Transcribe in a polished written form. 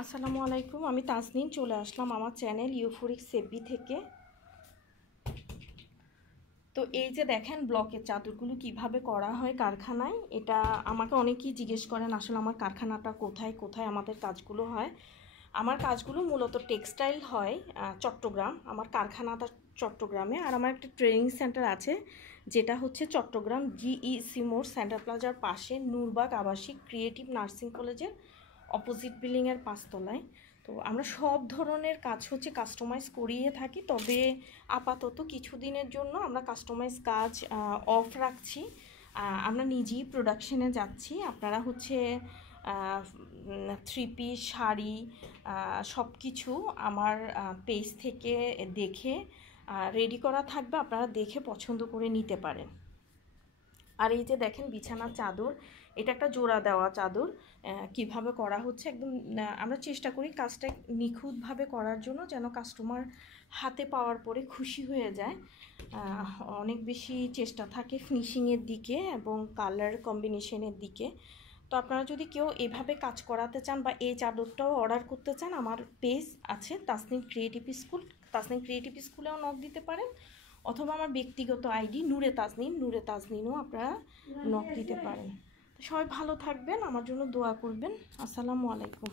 আসসালামু আলাইকুম, আমি তাজনিন চলে আসলাম আমার চ্যানেল ইউফোরিক সেবি থেকে। তো এই যে দেখেন ব্লকের চাদরগুলো কিভাবে করা হয় কারখানায়, এটা আমাকে অনেকেই জিজ্ঞেস করেন আসলে আমার কারখানাটা কোথায় কোথায় আমাদের কাজগুলো হয়। আমার কাজগুলো মূলত টেক্সটাইল হয় চট্টগ্রাম, আমার কারখানাটা চট্টগ্রামে, আর আমার একটা ট্রেনিং সেন্টার আছে যেটা হচ্ছে চট্টগ্রাম জিইসি মোড় সেন্টার প্লাজার পাশে নূরবাগ আবাসিক ক্রিয়েটিভ নার্সিং কলেজের অপোজিট বিল্ডিংয়ের 5তলায়। তো আমরা সব ধরনের কাজ হচ্ছে কাস্টমাইজ করিয়ে থাকি, তবে আপাতত কিছুদিনের জন্য আমরা কাস্টমাইজ কাজ অফ রাখছি। আমরা নিজেই প্রোডাকশনে যাচ্ছি। আপনারা হচ্ছে থ্রি পিস শাড়ি সব কিছু আমার পেজ থেকে দেখে রেডি করা থাকবে, আপনারা দেখে পছন্দ করে নিতে পারেন। আর এই যে দেখেন বিছানার চাদর, এটা একটা জোড়া দেওয়া চাদর। কিভাবে করা হচ্ছে একদম আমরা চেষ্টা করি কাজটা নিখুঁতভাবে করার জন্য, যেন কাস্টমার হাতে পাওয়ার পরে খুশি হয়ে যায়। অনেক বেশি চেষ্টা থাকে ফিনিশিংয়ের দিকে এবং কালার কম্বিনেশনের দিকে। তো আপনারা যদি কেউ এভাবে কাজ করাতে চান বা এই চাদরটাও অর্ডার করতে চান, আমার পেজ আছে Tasnin creative school, Tasnin creative স্কুলেও নক দিতে পারেন, অথবা আমার ব্যক্তিগত আইডি নূরে তাজনিনও আপনারা নক দিতে পারেন। সবাই ভালো থাকবেন, আমার জন্য দোয়া করবেন। আসসালামু আলাইকুম।